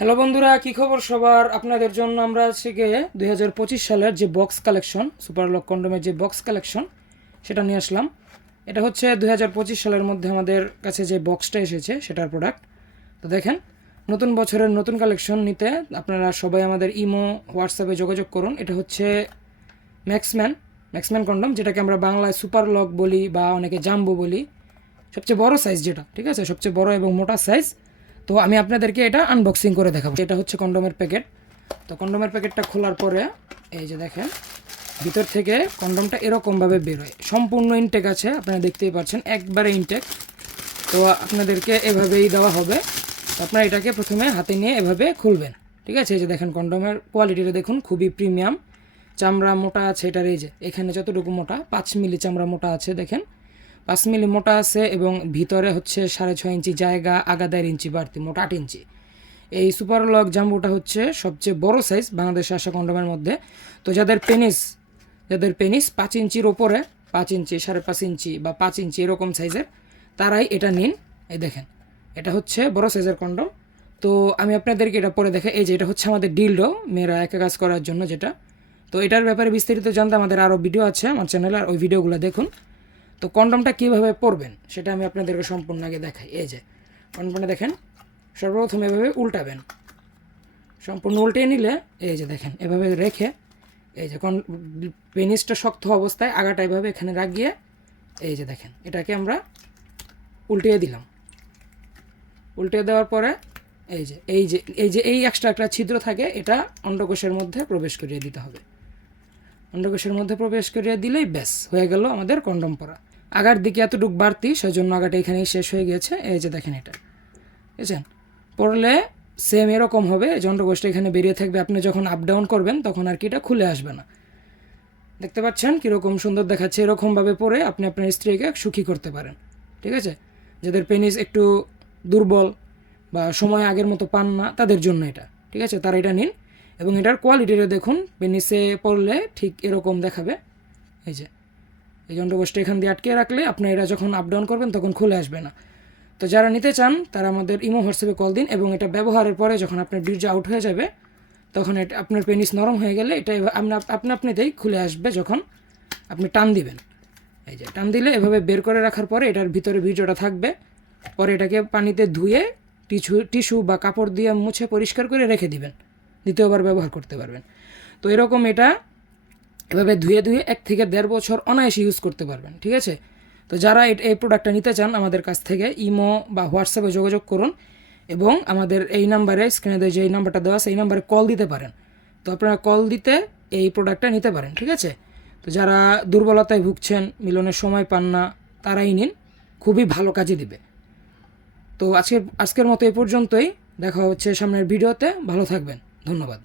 Hello বন্ধুরা, কি খবর সবার? আপনাদের জন্য আমরা আজকে দুই হাজার পঁচিশ সালের যে বক্স কালেকশন সুপার লক কন্ডোমের যে বক্স কালেকশন সেটা নিয়ে আসলাম। এটা হচ্ছে দুই হাজার পঁচিশ সালের মধ্যে আমাদের কাছে যে বক্সটা এসেছে, সেটার প্রোডাক্ট তো দেখেন, নতুন বছরের নতুন কালেকশন নিতে আপনারা সবাই আমাদের ইমো, হোয়াটসঅ্যাপে যোগাযোগ করুন। এটা হচ্ছে ম্যাক্সম্যান ম্যাক্সম্যান কন্ডম যেটাকে আমরা বাংলায় সুপার লক বলি বা অনেকে জাম্বু বলি। সবচেয়ে বড় সাইজ যেটা, ঠিক আছে? সবচেয়ে বড় এবং মোটা সাইজ তো আমি আপনাদেরকে এটা আনবক্সিং করে দেখাবো। এটা হচ্ছে কন্ডোমের প্যাকেট তো কন্ডোমের প্যাকেটটা খোলার পরে, এই যে দেখেন, ভিতর থেকে কন্ডমটা এরকমভাবে বেরোয়। সম্পূর্ণ ইনটেক আছে, আপনারা দেখতেই পাচ্ছেন, একবারে ইনটেক তো আপনাদেরকে এভাবেই দেওয়া হবে। তো আপনারা এটাকে প্রথমে হাতে নিয়ে এভাবে খুলবেন। ঠিক আছে? এই যে দেখেন কন্ডমের কোয়ালিটিটা দেখুন, খুবই প্রিমিয়াম চামড়া মোটা আছে এটার, এই যে, এখানে যতটুকু মোটা, পাঁচ মিলি চামড়া মোটা আছে, দেখেন। পাঁচ মিলি মোটা আছে এবং ভিতরে হচ্ছে সাড়ে ছয় ইঞ্চি জায়গা, আগা দেড় ইঞ্চি বাড়তি, মোটা আট ইঞ্চি। এই সুপার লক জাম্বুটা হচ্ছে সবচেয়ে বড় সাইজ বাংলাদেশে আসা কন্ডমের মধ্যে। তো যাদের পেনিস যাদের পেনিস পাঁচ ইঞ্চির ওপরে, পাঁচ ইঞ্চি, সাড়ে পাঁচ ইঞ্চি বা পাঁচ ইঞ্চি এরকম সাইজের তারাই এটা নিন। এই দেখেন, এটা হচ্ছে বড় সাইজের কন্ডম তো আমি আপনাদেরকে এটা পরে দেখে, এই যে এটা হচ্ছে আমাদের ডিলডো মেয়েরা একা কাজ করার জন্য যেটা। তো এটার ব্যাপারে বিস্তারিত জানতে আমাদের আরও ভিডিও আছে আমার চ্যানেলে আর ওই ভিডিওগুলো দেখুন। তো কন্ডমটা কীভাবে পরবেন সেটা আমি আপনাদেরকে সম্পূর্ণ আগে দেখাই। এই যে, কন্ডমটা দেখেন, সর্বপ্রথম এভাবে উল্টাবেন। সম্পূর্ণ উল্টে নিলে, এই যে দেখেন, এভাবে রেখে, এই যে কন পেনিসটা শক্ত অবস্থায় আগাটা এভাবে এখানে রাখিয়ে এই যে দেখেন, এটাকে আমরা উল্টিয়ে দিলাম। উল্টে দেওয়ার পরে, এই যে এই যে এই যে এই এক্সট্রা একটা ছিদ্র থাকে, এটা অন্ডকোষের মধ্যে প্রবেশ করিয়ে দিতে হবে। অন্ডকোষের মধ্যে প্রবেশ করিয়ে দিলেই ব্যাস, হয়ে গেল আমাদের কন্ডম পরা। আগার দিকে এতটুকু বাড়তি, সেজন্য আগাটা এখানেই শেষ হয়ে গিয়েছে। এই যে দেখেন এটা। বুঝছেন? পড়লে সেম এরকম হবে যে অন্ডকোষটা এখানে বেরিয়ে থাকবে। আপনি যখন আপ ডাউন করবেন, তখন আর কি এটা খুলে আসবে না। দেখতে পাচ্ছেন কীরকম সুন্দর দেখাচ্ছে, এরকমভাবে পরে আপনি আপনার স্ত্রীকে সুখী করতে পারেন। ঠিক আছে? যাদের পেনিস একটু দুর্বল বা সময় আগের মতো পান না, তাদের জন্য এটা। ঠিক আছে? তারা এটা নিন। এবং এটার কোয়ালিটিটা দেখুন। পেনিসে পড়লে ঠিক এরকম দেখাবে। এই যে। এই যন্ত্রগোষ্ঠী এখান দিয়ে আটকে রাখলে আপনি এটা যখন আপ ডাউন করবেন তখন খুলে আসবে না। তো যারা নিতে চান, তারা আমাদের ইমো হোয়াটসঅ্যাপে কল দিন এবং এটা ব্যবহারের পরে যখন আপনার বীর্য আউট হয়ে যাবে, তখন এটা আপনার পেনিস নরম হয়ে গেলে এটা আপনা আপনা আপনিতেই খুলে আসবে যখন আপনি টান দিবেন। এই যে টান দিলে এভাবে বের করে রাখার পরে এটার ভিতরে বীর্যটা থাকবে। পরে এটাকে পানিতে ধুয়ে টিস্যু টিস্যু বা কাপড় দিয়ে মুছে পরিষ্কার করে রেখে দিবেন। দ্বিতীয়বার ব্যবহার করতে পারবেন। তো এরকম এটা এভাবে ধুয়ে ধুয়ে এক থেকে দেড় বছর অনায়াসে ইউজ করতে পারবেন, ঠিক আছে? তো যারা এই- প্রোডাক্টটা নিতে চান আমাদের কাছ থেকে, ইমো বা হোয়াটসঅ্যাপে যোগাযোগ করুন এবং আমাদের এই নাম্বারে স্ক্রিনে যে এই নাম্বারটা দেওয়া এই নাম্বারে কল দিতে পারেন। তো আপনারা কল দিতে এই প্রোডাক্টটা নিতে পারেন, ঠিক আছে? তো যারা দুর্বলতায় ভুগছেন, মিলনের সময় পান না, তারাই নিন, খুবই ভালো কাজে দিবে। তো আজকের আজকের মতো এই পর্যন্তই, দেখা হচ্ছে সামনের ভিডিওতে, ভালো থাকবেন, ধন্যবাদ।